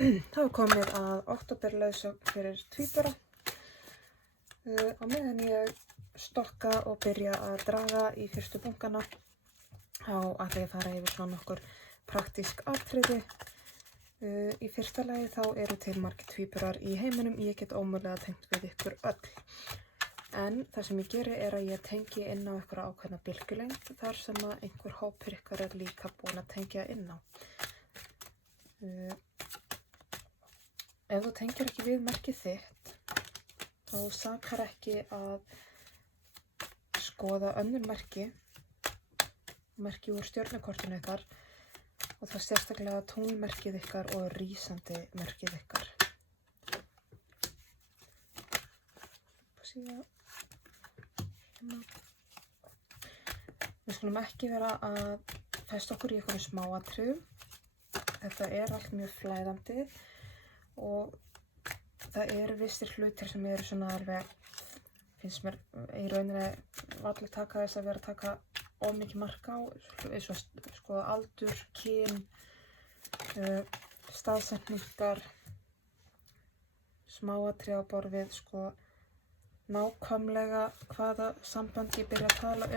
Þá er komið að októberleiðsögn fyrir tvíbura. Á meðan ég stokka og byrja að draga í fyrstu bunkana, þá ætla ég að fara yfir svona nokkur praktísk atriði. Í fyrsta lagi þá eru til margir tvíburar í heiminum, ég get ómögulega tengt við ykkur öll. En það sem ég geri er að ég tengi inn á einhverja ákveðna bylgjulengd þar sem að einhver hópur ykkar er líka búin að tengja inn á. Ef þú tengir ekki við merkið þitt, þá sakar ekki að skoða önnur merki úr stjörnukortinu ykkar, og það sérstaklega tunglmerkið ykkar og rísandi merkið ykkar. Við skulum ekki vera að festa okkur í einhverjum smáatriðum. Þetta er allt mjög flæðandi og það eru vissir hlutir sem eru svona alveg, finnst mér í rauninni varla taka þess að vera að taka of mikið mark á, eins og sko aldur, kyn, staðsetningar, smáatriði á borð við sko nákvæmlega hvaða samband ég byrja að tala af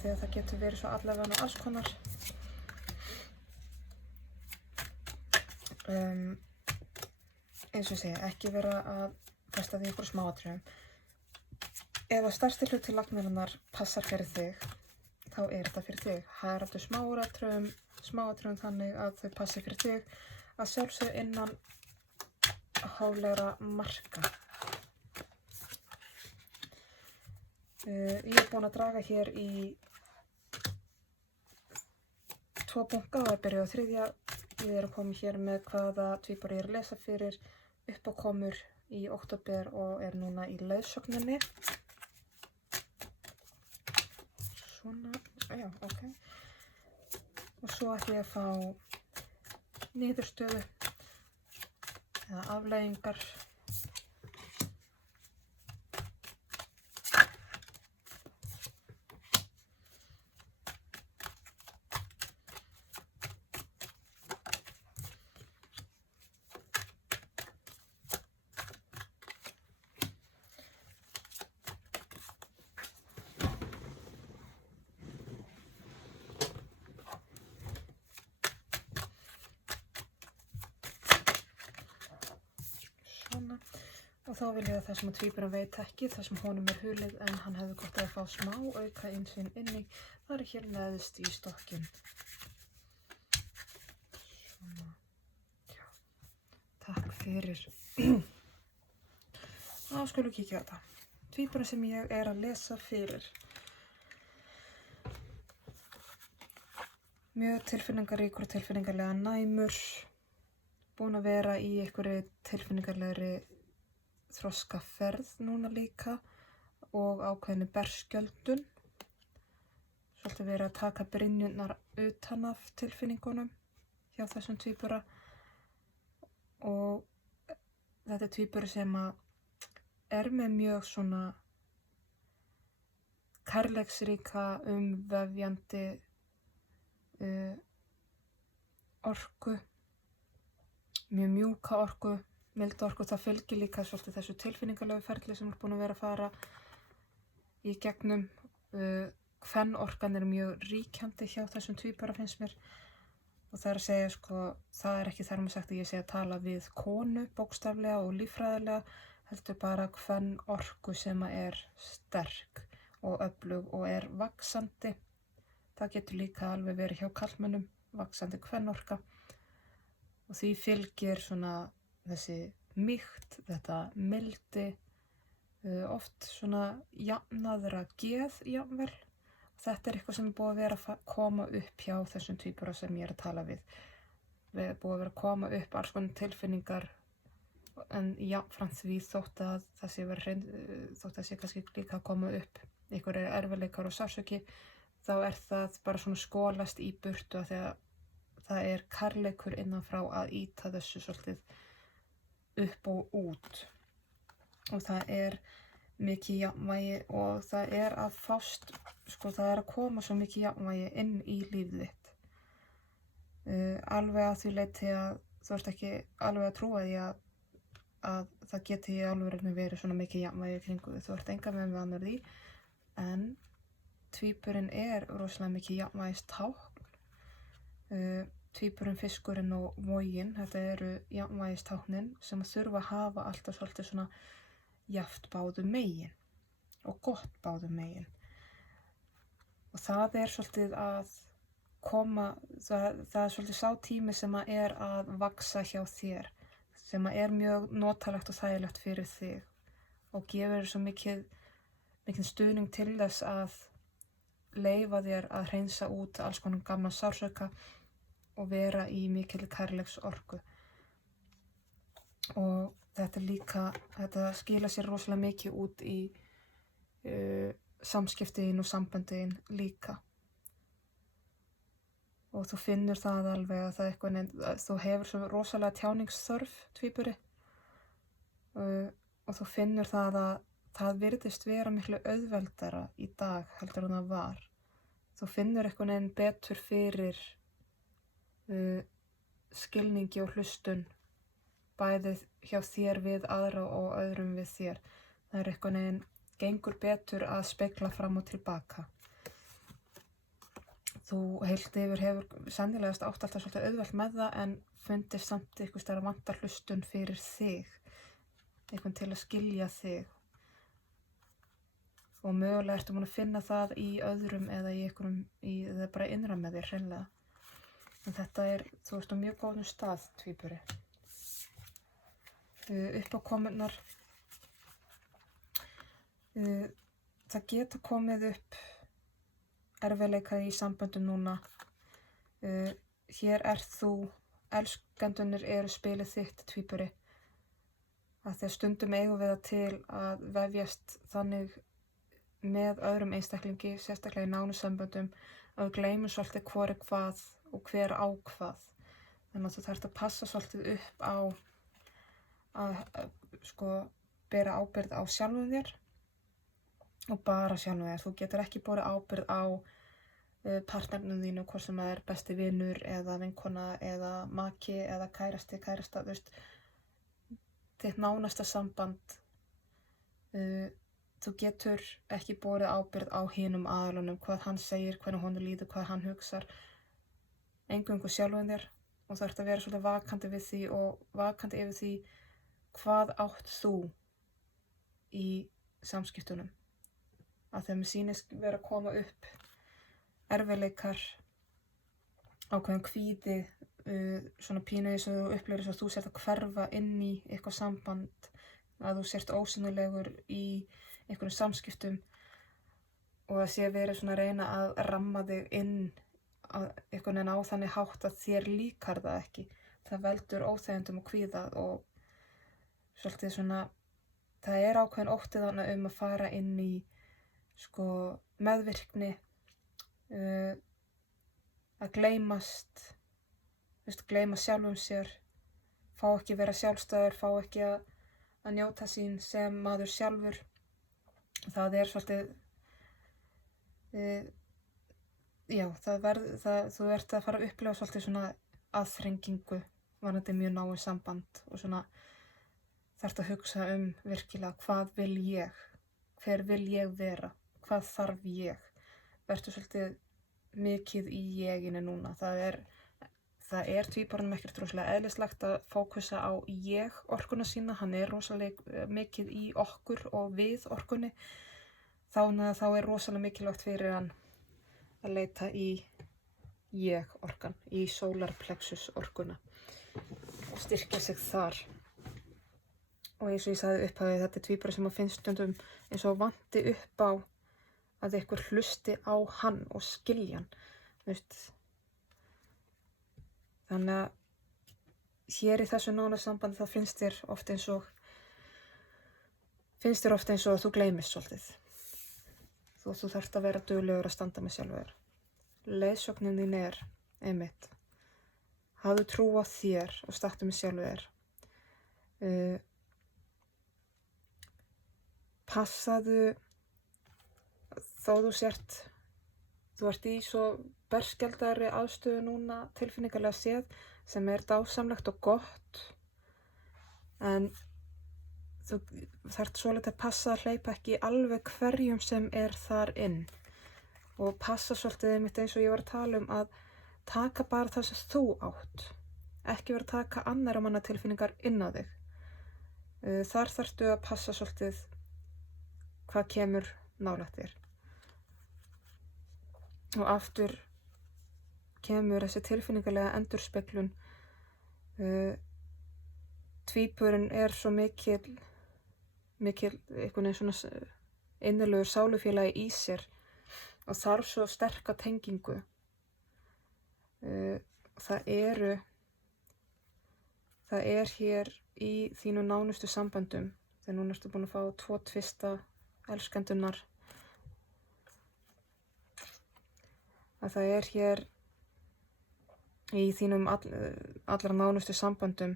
því að það getur verið svo allavega alls konar. Eins og ég segi, ekki vera að festa því ykkur smáatriðum. Ef að stærsti hluti lagnarinnar passar fyrir þig, þá er þetta fyrir þig. Hagræddu smáatriðum þannig að þau passi fyrir þig, að sjálfsögðu innan hóflegra marka. Ég er búin að draga hér í 2 bunka og er byrjuð á 3. Við erum komið hér með hvaða tvíbura ég er að lesa fyrir, uppákomur í október og er núna í leiðsögninni. Svona, já, ok. Og svo ætla ég að fá niðurstöðu eða afleiðingar. Og þá vil ég að það sem að tvíburan veit ekki, það sem honum er hulið en hann hefði gott að fá smá auka innsýn inni, það er hér neðst í stokkinn. Svona, já, takk fyrir. Þá skulum við kíkja á þetta. Tvíburan sem ég er að lesa fyrir. Mjög tilfinningaríkur og tilfinningarlega næmur, búin að vera í einhverju tilfinningarlegri þroskaferð núna líka og ákveðinni berskjöldun. Svolítið verið að taka brynjurnar utan af tilfinningunum hjá þessum tvíbura, og þetta er tvíburi sem er með mjög svona kærleiksríka, umvefjandi orku, mjög mjúka orku, mild orku. Það fylgir líka svolítið þessu tilfinningalegu ferli sem er búin að vera að fara í gegnum. Kvenorkan er mjög ríkjandi hjá þessum tvíbura, finnst mér. Og það er að segja, sko, það er ekki þar með sagt að ég sé að tala við konu bókstaflega og líffræðilega, heldur bara kvenorku sem er sterk og öflug og er vaxandi. Það getur líka alveg verið hjá karlmönnum, vaxandi kvenorka. Og því fylgir svona þessi mýkt, þetta mildi, oft svona jafnaðra geð jafnvel. Þetta er eitthvað sem er búið að vera að koma upp hjá þessum tvíbura sem ég er að tala við. Við erum búið að vera að koma upp alls konar tilfinningar, en jafnframt því þótt að það sé kannski líka að koma upp einhverjir erfiðleikar og sársauki, þá er það bara svona skolast í burtu af því að það er kærleikur innanfrá að ýta þessu svolítið upp og út. Og það er mikið jafnvægi og það er að fást, sko, það er að koma svo mikið jafnvægi inn í lífið þitt. alveg að því leyti að þú ert ekki alveg að trúa því að það geti í alvörinu verið svona mikið jafnvægi í kringu þig. Þú ert engan veginn vanur því, en tvíburinn rosalega mikið jafnvægistákn. Tvíburinn, fiskurinn og voginn, þetta eru jafnvægistáknin sem þurfa að hafa alltaf svolítið svona jafnt báðum megin og gott báðum megin. Og það svolítið að koma, það svolítið sá tími sem að vaxa hjá þér, sem að mjög notalegt og þægilegt fyrir þig og gefur svo mikið stuðning til þess að leyfa þér að hreinsa út alls konar gamlan sársauka og vera í mikilli kærleiksorku. Og þetta skila sér rosalega mikið út í samskiptin og samböndin líka. Og þú finnur það alveg að þú hefur svo rosalega tjáningsþörf, tvíburi. Og þú finnur það að það virðist vera miklu auðveldara í dag heldur en það var. Þú finnur betur fyrir skilningi og hlustun, bæði hjá þér við aðra og öðrum við þér. Það gengur betur að spegla fram og tilbaka. Þú heilt yfir hefur sennilegast átt alltaf svolítið auðvelt með það, en fundist samt einhvers staðar að vantar hlustun fyrir þig, einhvern til að skilja þig. Og mögulega ertu búin að finna það í öðrum eða eða bara innra með þér hreinlega. En þetta þú ert á mjög góðum stað, tvíburi. Uppákomurnar. Það geta komið upp erfiðleika í samböndum núna. Hér þú, elskendurnir spilið þitt, tvíburi. Að því að stundum eigum við það til að vefjast þannig með öðrum einstaklingi, sérstaklega í nánu samböndum, að við gleymum svolítið hvor hvað og hver á hvað. Þannig að þú þarft að passa svolítið upp á að bera ábyrgð á sjálfum þér og bara sjálfum þér. Þú getur ekki borið ábyrgð á partnernum þínu, hvort sem það besti vinur eða vinkona eða maki eða kærasta, þú veist, þitt nánasta samband. Þú getur ekki borið ábyrgð á hinum aðilunum, hvað hann segir, hvernig honum líður, hvað hann hugsar. Eingöngu sjálfum þér, og þú ert að vera svolítið vakandi við því og vakandi yfir því hvað átt þú í samskiptunum. Að þeim sýnist vera að koma upp erfiðleikar, ákveðin kvíði, svona pínu eins og þú upplifir þess að þú sért að hverfa inn í eitthvað samband, að þú sért ósýnilegur í einhverjum samskiptum og það sé verið svona að reyna að ramma þig inn einhvern veginn á þannig hátt að þér líkar það ekki. Það veldur óþægindum og kvíða og svolítið svona, það ákveðin ótti þarna að fara inn í meðvirkni, að gleymast, gleyma sjálfum sér, fá ekki vera sjálfstæður, fá ekki að njóta sín sem maður sjálfur. Það svolítið, þú ert að fara að upplifa svolítið svona aðþrengingu varðandi mjög náið samband og svona þarft að hugsa virkilega hvað vil ég, hver vil ég vera, hvað þarf ég. Vertu svolítið mikið í jeginu núna. Það tvíburunum ekkert rosalega eðlislegt að fókusa á ég orkuna sína. Hann rosalega mikið í okkur og við orkunni. Þá rosalega mikilvægt fyrir hann að leita í ég orkan, í solarplexus orkuna og styrkja sig þar. Og eins og ég sagði upphafið, þetta tvíburi sem að finnst stundum eins og vanti upp á að einhver hlusti á hann og skilja hann, veist. Þannig að hér í þessu nána sambandi þá finnst þér oft eins og þú gleymist svolítið. Þú þarft að vera duglegur að standa með sjálfur þér. Leiðsögnin þín einmitt, hafðu trú á þér og stattu með sjálfur þér. Passaðu þó þú ert í svo berskjaldari aðstöðu núna tilfinningalega séð, sem dásamlegt og gott, en þú þarft svolítið að passa að hleypa ekki alveg hverjum sem þar inn og passa svolítið einmitt eins og ég var að tala að taka bara það sem þú átt, ekki vera að taka annarra manna tilfinningar inn á þig. Þar þarftu að passa svolítið hvað kemur nálægt þér. Og aftur kemur þessi tilfinningalega endurspeglun. Tvíburinn svo mikil einhvern veginn svona innilegur sálufélagi í sér og þarf svo sterka tengingu. Það hér í þínu nánustu samböndum, þegar núna ertu búin að fá 2 tvista elskendunar, að það hér í þínum allra nánustu samböndum,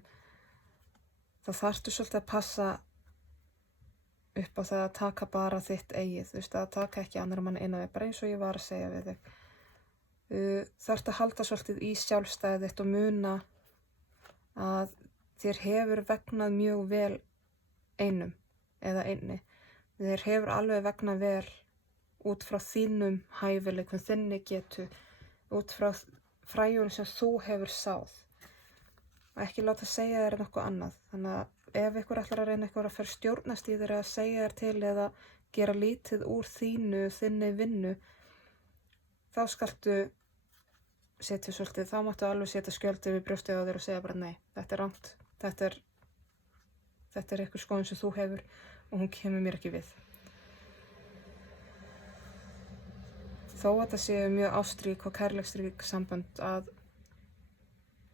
þá þarftu svolítið að passa upp á það að taka bara þitt eigið, þú veist, að taka ekki annarra manna inn á þig, bara eins og ég var að segja við þig. Þarftu að halda svolítið í sjálfstæðið þitt og muna að þér hefur vegnað mjög vel einum eða einni. Þér hefur alveg vegnað vel út frá þínum hæfileikum, þinni getu, út frá fræjunum sem þú hefur sáð. Og ekki láta segja þér nokkuð annað. Þannig að ef ykkur ætlar að reyna ykkur að fara stjórnast í þér að segja þér til eða gera lítið úr þinni vinnu, þá skaltu setja svolítið, þá máttu alveg setja skjöldið við brjóstið á þér og segja bara nei, þetta rangt, þetta eitthvað skoðun sem þú hefur og hún kemur mér ekki við. Þó að það séu mjög ástrík og kærleiksrík sambönd að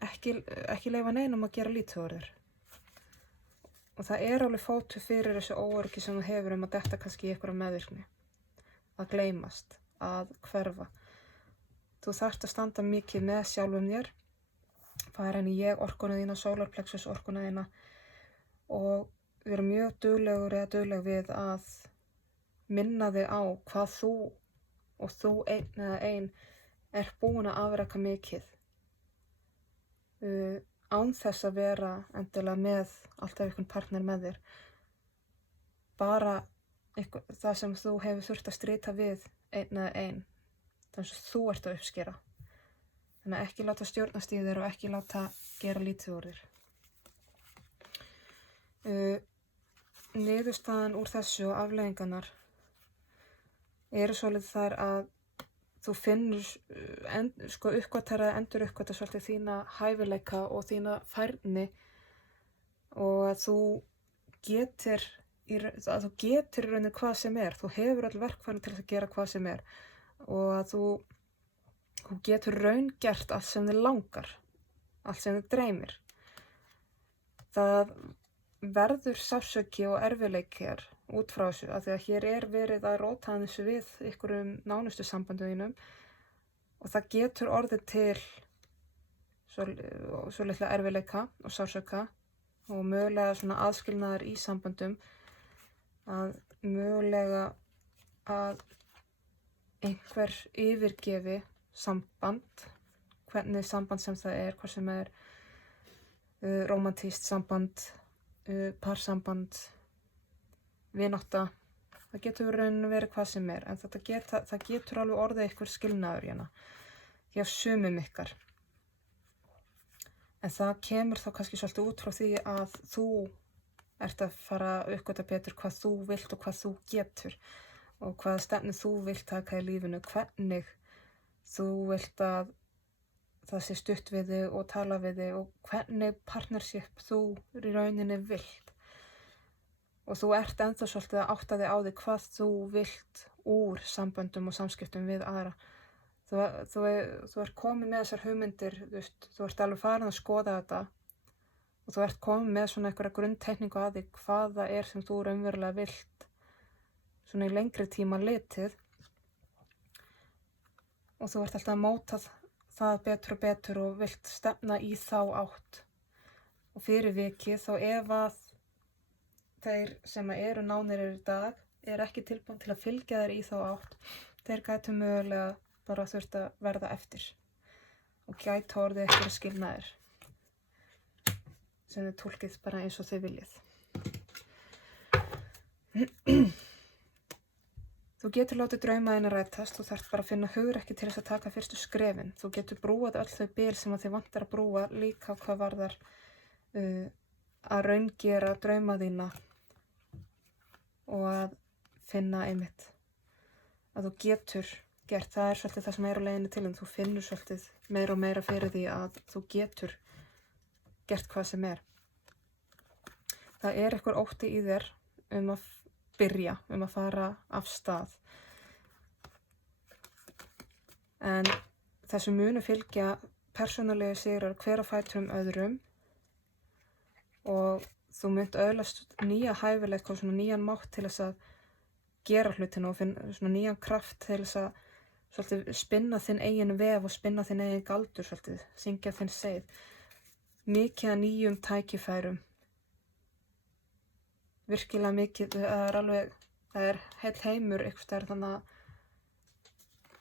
ekki leyfa neinum að gera lítið úr þér. Og það alveg fótur fyrir þessu óöryggi sem þú hefur að detta kannski í einhverja meðvirkni, að gleymast, að hverfa. Þú þarft að standa mikið með sjálfum þér, fara inn í ég-orkuna þína, sólarplexus-orkuna þína og vera mjög dugleg við að minna þig á hvað þú og þú einn eða ein búin að afreka mikið. Án þess að vera endilega með alltaf einhvern partner með þér. Bara það sem þú hefur þurft að stríta við einn eða ein. Þannig að þú ert að uppskera. Þannig að ekki láta stjórnast í þér og ekki láta gera lítið úr þér. Niðurstaðan úr þessu og afleiðingarnar svolítið þær að þú finnur enduruppgötva svolítið þína hæfileika og þína færni og að þú getur í rauninni hvað sem þú hefur öll verkfærin til að gera hvað sem og að þú getur raungert allt sem þig langar, allt sem þig dreymir. Það verður sársauki og erfiðleikar út frá þessu, af því að hér verið að róta þessu við einhverjum nánustu samböndum þínum og það getur orðið til svo litla erfiðleika og sársauka og mögulega svona aðskilnaðar í samböndum, að mögulega að einhver yfirgefi samband, hvernig samband sem það hvort sem rómantískt samband, parsamband, vinátta, það getur raunin verið hvað sem en það getur alveg orðið einhver skilnaður hjá sumum ykkar. En það kemur þá kannski svolítið út frá því að þú ert að fara að uppgötva betur hvað þú vilt og hvað þú getur og hvaða stefnu þú vilt taka í lífinu, hvernig þú vilt að það sé stutt við þig og tala við þig og hvernig partnership þú í rauninni vilt. Og þú ert ennþá svolítið að átta þig á því hvað þú vilt úr samböndum og samskiptum við aðra. Þú komið með þessar hugmyndir, þú ert alveg farin að skoða þetta og þú ert komið með svona einhverja grunntekningu að því hvað það sem þú raunverulega vilt svona í lengri tíma litið og þú ert alltaf að móta það betur og betur og vilt stefna í þá átt. Og fyrir vikið þá ef að þeir sem nánir í dag ekki tilbúin til að fylgja þér í þá átt, þeir gætu mögulega bara þurft að verða eftir og gæti orðið einhverja skilnaðir sem þið túlkið bara eins og þið viljið. Þú getur látið drauma þína rætast, þú þarft bara að finna hugrekki til þess að taka fyrstu skrefin. Þú getur brúað öll þau bil sem að þið vantar að brúa, líka hvað varðar að raungera drauma þína og að finna einmitt að þú getur gert. Það er svolítið það sem er á leiðinni til, en þú finnur svolítið meira og meira fyrir því að þú getur gert hvað sem er. Það er einhver ótti í þér að byrja, að fara af stað. En þessu munu fylgja persónulegu sigrar hver á fætur öðrum og þú munt öðlast nýja hæfileika og svona nýjan mátt til þess að gera hlutina og finna svona nýjan kraft til þess að svolítið spinna þinn eigin vef og spinna þinn eigin galdur svolítið, syngja þinn seið. Mikið af nýjum tækifærum. Virkilega mikið, það er heill heimur einhvers staðar þannig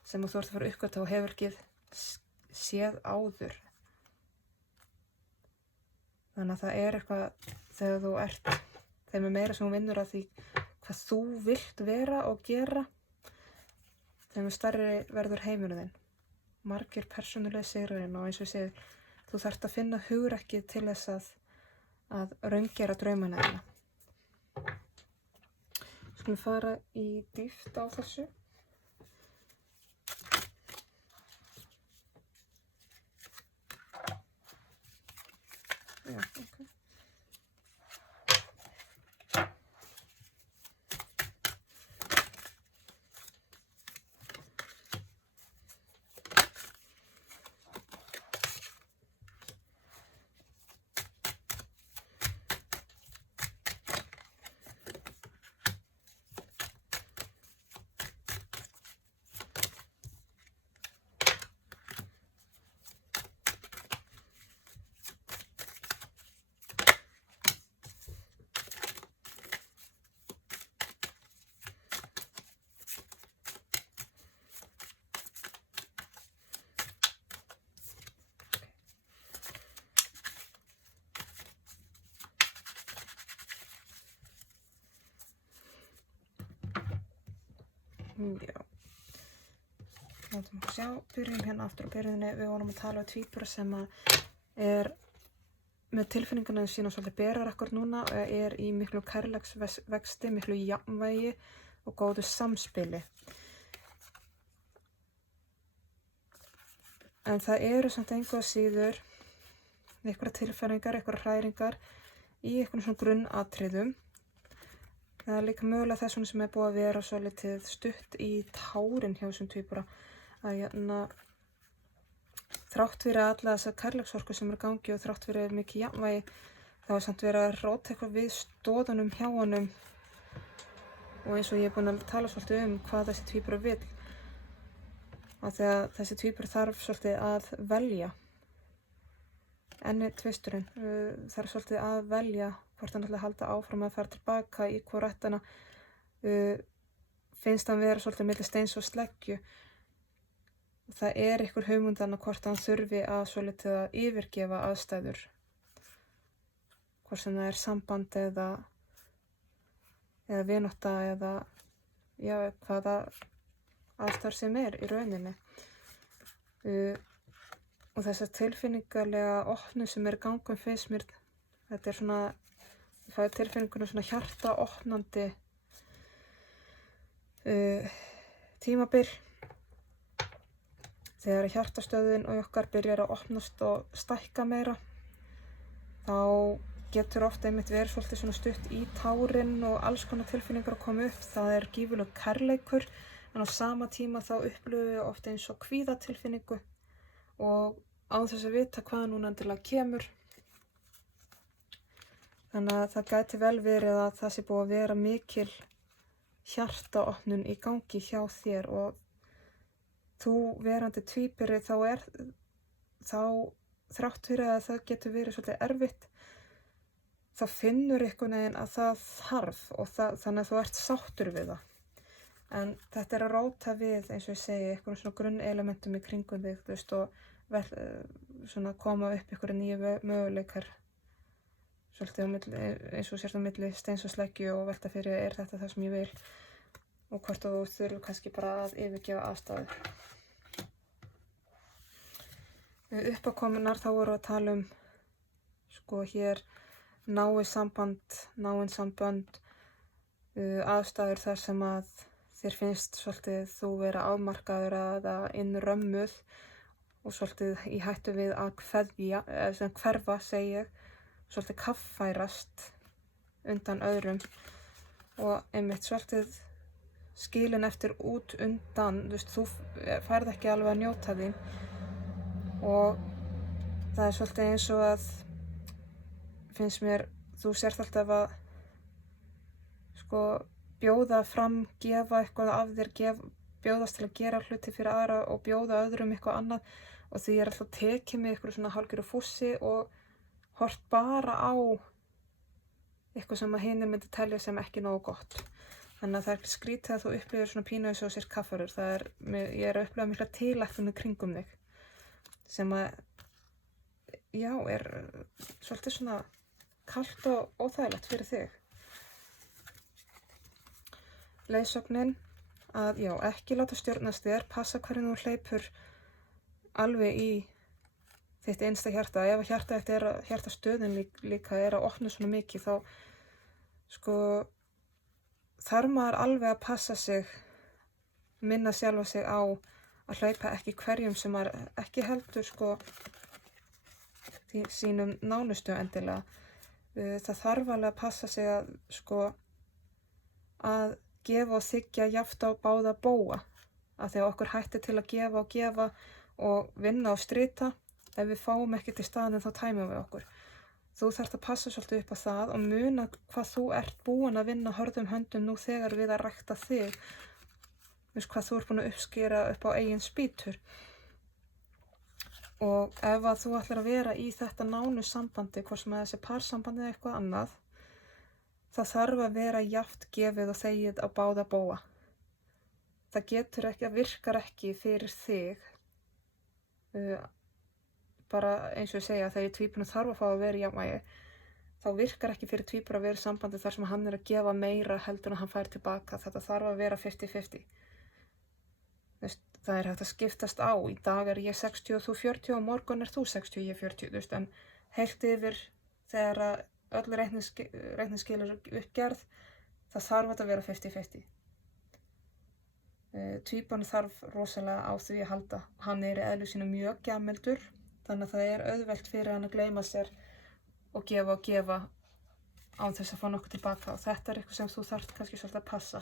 sem þú ert að fara uppgötva og hefur ekki séð áður. Þannig að það er eitthvað þegar þú ert, þeim meira sem þú vinnur að því hvað þú vilt vera og gera, þeim stærri verður heimurinn þinn. Margir persónulegir sigrar og eins og ég segi, þú þarft að finna hugrekki til þess að raungera draumana þína. Skulum fara í dýpt á þessu. Já, ok. Já. Látum okkur sjá, byrjum hérna aftur á byrjunni. Við vorum að tala um tvíbura sem er með tilfinninguna sína svolítið berar akkur núna og er í miklu kærleiksvexti, miklu jafnvægi og góðu samspili. En það eru samt engu að síður einhverjar tilfinningar, einhverjar hræringar í einhvern svona grunnatriðum. Það er líka mögulega þess sem er búið að vera svolítið stutt í tárin hjá þessum tvíbura að þrátt fyrir alla þessa kærleiksorku sem er í gangi og þrátt fyrir mikið jafnvægi þá er samt verið að róta eitthvað við stoðunum hjá honum og eins og ég er búin að tala svolítið hvað þessi tvíbura vill af því að þessi tvíbura þarf svolítið að velja enni tvisturinn þarf svolítið að velja hvort hann ætla að halda áfram að fara tilbaka í hvor ættina finnst hann vera svolítið milli steins og sleggju. Það er einhver hugmyndan að hvort hann þurfi að svolítið að yfirgefa aðstæður. Hvort sem það er samband eða vinátta eða hvaða aðstæður sem er í rauninni. Og þessar tilfinningarlega opnu sem er gangum finnst mér, þetta er svona, ég fæði tilfinninguna svona hjarta opnandi tímabil. Þegar hjartastöðin og okkar byrjar að opnast og stækka meira, þá getur ofta einmitt verið svolítið svona stutt í tárin og alls konar tilfinningar að koma upp. Það er gífurlegur kærleikur, en á sama tíma þá upplifum við ofta eins og kvíðatilfinningu og á þess að vita hvað núna endilega kemur. Þannig að það gæti vel verið að það sé búið að vera mikil hjartaopnun í gangi hjá þér og þú verandi tvíburi þá þrátt fyrir að það getur verið svolítið erfitt, þá finnur einhvern veginn að það þarf og þannig að þú ert sáttur við það. En þetta að róta við, eins og ég segi, einhverjum svona grunnelementum í kringum þig, þú veist, og svona koma upp einhverju nýju möguleikar, svolítið eins og sért á milli steins og sleggju og velta fyrir er þetta það sem ég vil og hvort þú þurfum kannski bara að yfirgefa aðstæður. Uppákomunar þá voru að tala sko hér náin sambönd, aðstæður þar sem að þér finnst svolítið þú vera afmarkaður eða innrömmuð og svolítið í hættu við að hverfa, segi ég, svolítið kaffærast undan öðrum og einmitt svolítið skilin eftir út undan, þú veist, þú færð ekki alveg að njóta þín og það svolítið eins og að finnst mér, þú sért alltaf að sko bjóða fram, gefa eitthvað af þér, bjóðast til að gera hluti fyrir aðra og bjóða öðrum eitthvað annað og því alltaf tekið með eitthvað svona hálfgerðu fússi og hort bara á eitthvað sem að hinir myndi telja sem ekki nógu gott. Þannig að það er skrítið að þú upplifir svona pínu eins og sér kaffarur. Ég að upplifa mikla tilætlun kringum þig sem að, já, er svolítið svona kalt og óþægilegt fyrir þig. Leiðsögnin að, já, ekki láta stjórnast þér, passa hvernig þú hleypur alveg í þitt einsta hjarta. Ef hjartastöðin líka er að opna svona mikið, þá sko þarf maður alveg að passa sig, minna sjálfa sig á að hlaupa ekki hverjum sem maður ekki heldur sko sínum nánustu endilega. Það þarf alveg að passa sig að sko að gefa og þiggja jafnt á báða bóga, að þegar okkur hættir til að gefa og vinna og strita, ef við fáum ekki til staðinn þá tæmum við okkur. Þú þarft að passa svolítið upp á það og muna hvað þú ert búin að vinna hörðum höndum nú þegar við að rækta þig, hvað þú ert búin að uppskera upp á eigin spýtur. Og ef að þú ætlar að vera í þetta nánu sambandi, hvort sem að þessi parsambandi eða eitthvað annað, það þarf að vera jafnt gefið og þegið á báða bóga. Það getur ekki, það virkar ekki fyrir þig, bara eins og ég segja, þegar tvíburinn þarf að fá að vera í jafnvægi, þá virkar ekki fyrir tvíbura að vera í sambandi þar sem hann er að gefa meira heldur en hann fær tilbaka. Þetta þarf að vera 50-50. Það er hægt að skiptast á. Í dag er ég 60 og þú 40 og morgun er þú 60 og ég 40. En heilt yfir þegar öll reikningsskil eru uppgerð, það þarf að vera 50-50. Tvíburinn þarf rosalega á því að halda. Hann er í eðlu sínu mjög gjamildur, þannig að það er auðvelt fyrir hann að gleyma sér og gefa án þess að fá nokkuð tilbaka og þetta er eitthvað sem þú þarft kannski svolítið að passa.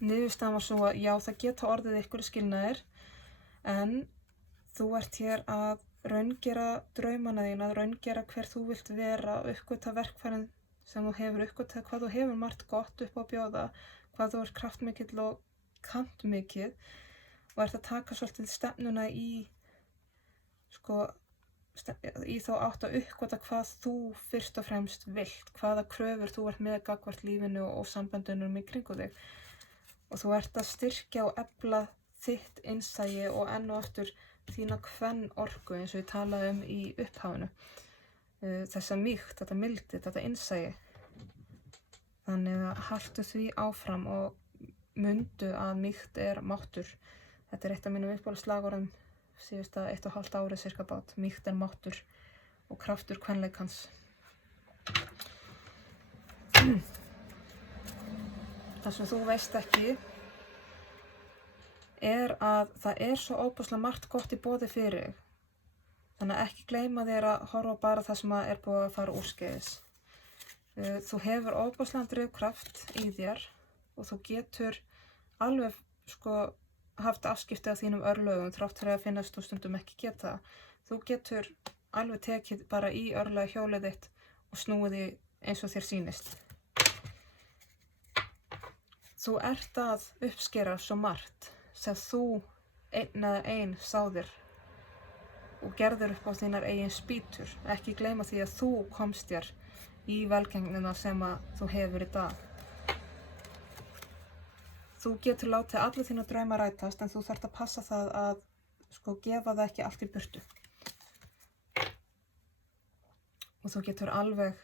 Niðurstaðan var svo að já, það geta orðið einhverjir skilnaðir en þú ert hér að raungera draumana þína, að raungera hver þú vilt vera, uppgöta verkfærin sem þú hefur, uppgöta hvað þú hefur margt gott upp á að bjóða, hvað þú ert kraftmikill og kantmikill og ert að taka svolítið stefnuna í þá átt að uppgöta hvað þú fyrst og fremst vilt, hvaða kröfur þú ert með gagnvart lífinu og samböndunum í kringu þig. Og þú ert að styrkja og efla þitt innsæi og enn og aftur þína kvennorku eins og ég talaði í upphafinu. Þessa mýkt, þetta mildi, þetta innsæi. Þannig að haltu því áfram og mundu að mýkt er máttur. Þetta er eitt af mínum uppáhaldsslagorðum síðasta 1,5 árið cirka bát. Mýkt er máttur og kraftur kvenleikans. Það sem þú veist ekki er að það er svo óbúslega margt gott í boði fyrir þig. Þannig að ekki gleyma þér að horfa bara það sem er búið að fara úrskeiðis. Þú hefur óbúslegan drifkraft í þér og þú getur alveg haft afskipti af þínum örlögum þrátt fyrir að finnast þú stundum ekki geta. Þú getur alveg tekið bara í örlega hjólið þitt og snúið því eins og þér sýnist. Þú ert að uppskera svo margt sem þú einn eða ein sáðir og gerðir upp á þínar eigin spýtur. Ekki gleyma því að þú komst þér í velgengnina sem að þú hefur í dag. þú getur látið alla þína drauma rætast, en þú þarft að passa það að sko gefa það ekki allt í burtu. Og þú getur alveg,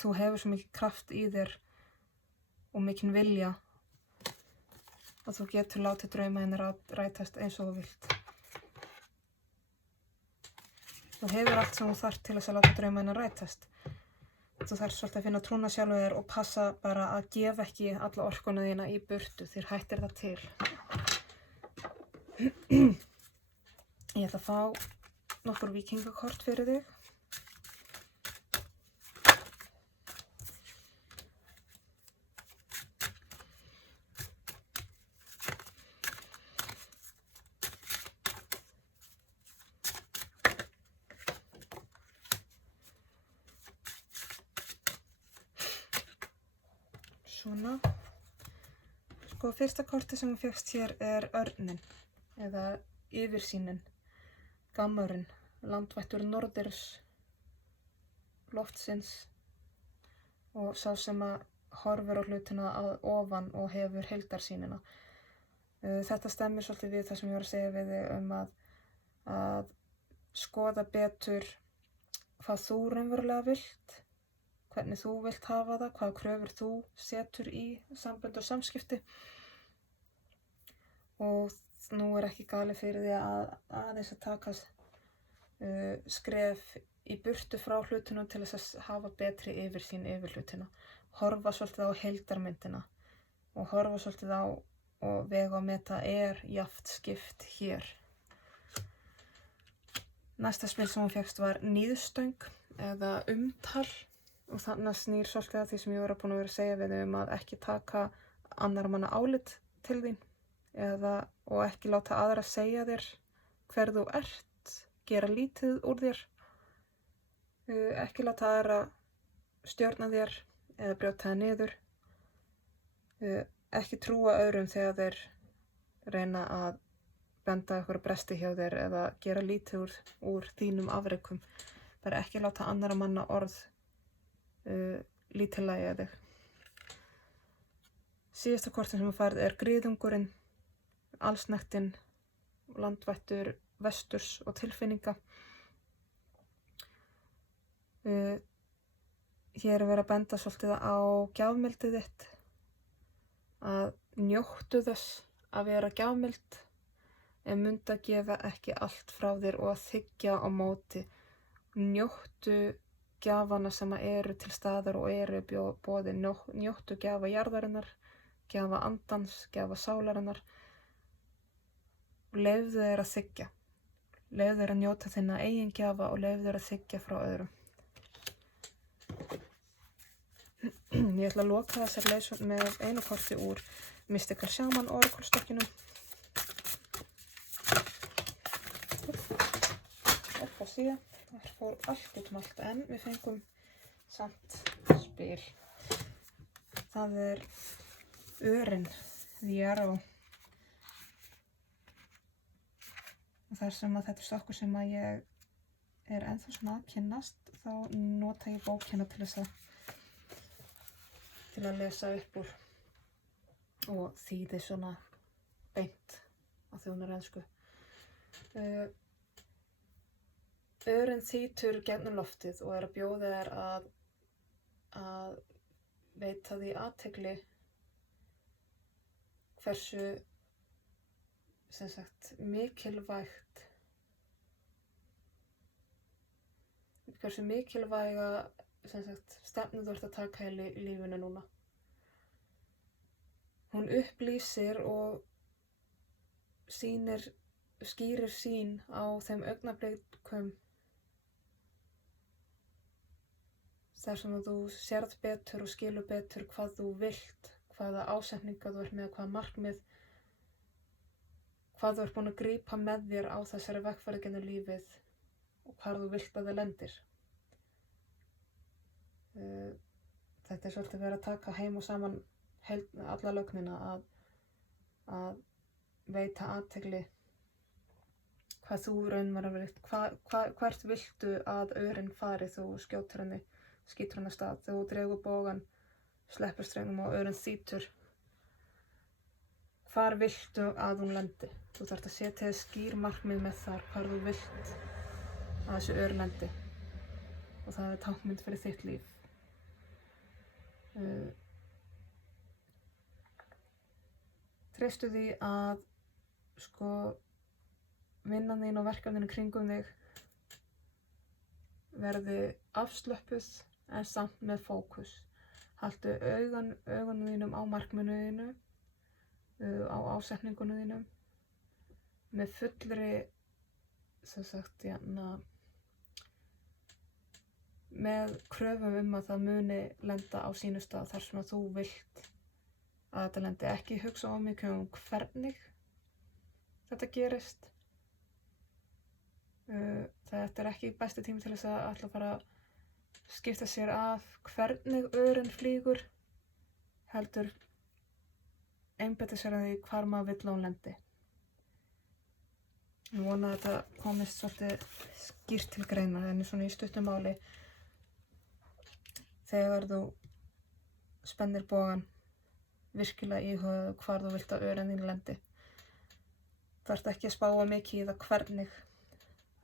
þú hefur svo mikið kraft í þér og mikinn vilja og þú getur látið drauma þína rætast eins og þú vilt. Þú hefur allt sem þú þarft til þess að láta drauma þína rætast. Þú þarft svolítið að finna trúna sjálfur þér og passa bara að gefa ekki alla orkuna þína í burtu, þér hættir það til. Ég ætla að fá nokkur víkingakort fyrir þig. Svona. Sko, fyrsta kortið sem þú fékkst hér er örninn, eða yfirsýnin, gammurinn, landvættur norðurs, loftsins og sá sem að horfir á hlutina að ofan og hefur heildarsýnina. Þetta stemmir svolítið við það sem ég var að segja við þig að skoða betur hvað þú raunverulega vilt, hvernig þú vilt hafa það, hvaða kröfur þú setur í sambönd og samskipti. Og nú er ekki galið fyrir því að aðeins að taka skref í burtu frá hlutunum til þess að hafa betri yfirsýn yfir hlutina. Horfa svolítið á heildarmyndina og horfa svolítið á og vega og meta jafnt skipt hér. Næsta spil sem hún fékkst var níðstöng eða umtal. Og þannig snýr svolítið að því sem ég var búin að vera að segja við þig að ekki taka annarra manna álit til þín og ekki láta aðra segja þér hver þú ert, gera lítið úr þér, ekki láta aðra stjórna þér eða brjóta þér niður, ekki trúa öðrum þegar þeir reyna að benda eitthvað bresti hjá þér eða gera lítið úr þínum afrekum. Bara ekki láta annarra manna orð lítillægja þig. Síðasta kortin sem þú færð er griðungurinn, allsnægtin, landvættur vesturs og tilfinninga. Hér er verið að benda svolítið á gjafmildið þitt, að njóttu þess að vera gjafmild en mundu að gefa ekki allt frá þér og að þiggja á móti. Njóttu gjafana sem eru til staðar og eru boði, njóttu gjafa jarðarinnar, gjafa andans, gjafa sálarinnar og leyfðu þér að þiggja. Leyfðu þér að njóta þinna eigin gjafa og leyfðu þér að þiggja frá öðrum. Ég ætla að loka þessar leið með einu korti úr Mystical Shaman oracle-stokkinum. Upp á síðan. Það fór allt út allt en við fengum samt spil. Það er Örinn, The Arrow. Og þar sem að þetta er stokkur sem að ég er ennþá svona að kynnast, þá nota ég bókina til að lesa upp úr og þýði svona beint af því hún er ensku. Örinn þýtur gegnum loftið og er að bjóða þér að veita því athygli hversu mikilvæga stefnu þú ert að taka í lífinu núna. Hún upplýsir og skýrir sýn á þeim augnablikum þar sem þú sérð betur og skilur betur hvað þú vilt, hvaða ásetninga þú ert með, hvaða markmið, hvað þú ert búin að grípa með þér á þessari vegferð gegnum lífið og hvar þú vilt að það lendir. Þetta er svolítið verið að taka heim og saman alla lögnina að veita athygli hvað þú raunverulega vilt, hvert viltu að örinn fari þú skýtur hann af stað, þegar þú dregur bógann sleppustrengnum og örin þýtur. Hvar viltu að hún lendi? Þú þarft að setja þér skýr markmið með þar hvar þú vilt að þessi ör lendi. Og það er táknmynd fyrir þitt líf. Treystu því að vinnan þín og verkefninu kringum þig verði afslöppuð en samt með fókus. Haltu augunum þínum á markmiðinu þínu, á ásetningunum þínum, með fullri, með kröfum að það muni lenda á sínu stað þar sem að þú vilt að þetta lendi. Ekki hugsa of mikið hvernig þetta gerist. Þetta er ekki besti tími til þess að ætla að fara að skipta sér af hvernig örin flýgur, heldur einbeita sér að því hvar maður vill að hún lendi. Ég vona að þetta komist svolítið skýrt til greina, en svona í stuttu máli, þegar þú spennir bogann, virkilega íhugaðu hvar þú vilt að örin þín lendi. Þú ert ekki að spá of mikið í það hvernig,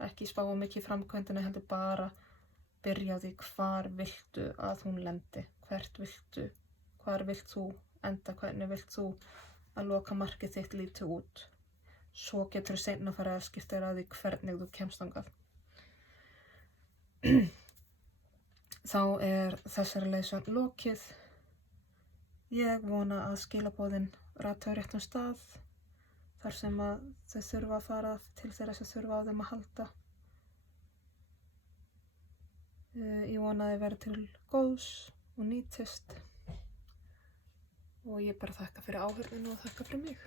ekki spá of mikið í framkvæmdina, heldur bara byrja á því hvar viltu að hún lendi, hvar vilt þú enda, hvernig vilt þú að loka markið þitt líti út. Svo getur þú seinna að fara að skipta þér að því hvernig þú kemst þangað. Þá er þessari leiðsögn lokið. Ég vona að skilaboðin rati á réttum stað, þar sem að þau þurfa að fara til þeirra sem þurfa á þeim að halda. Ég vona að þið verði til góðs og nýtist. Og ég bara þakka fyrir áheyrnina og þakka fyrir mig.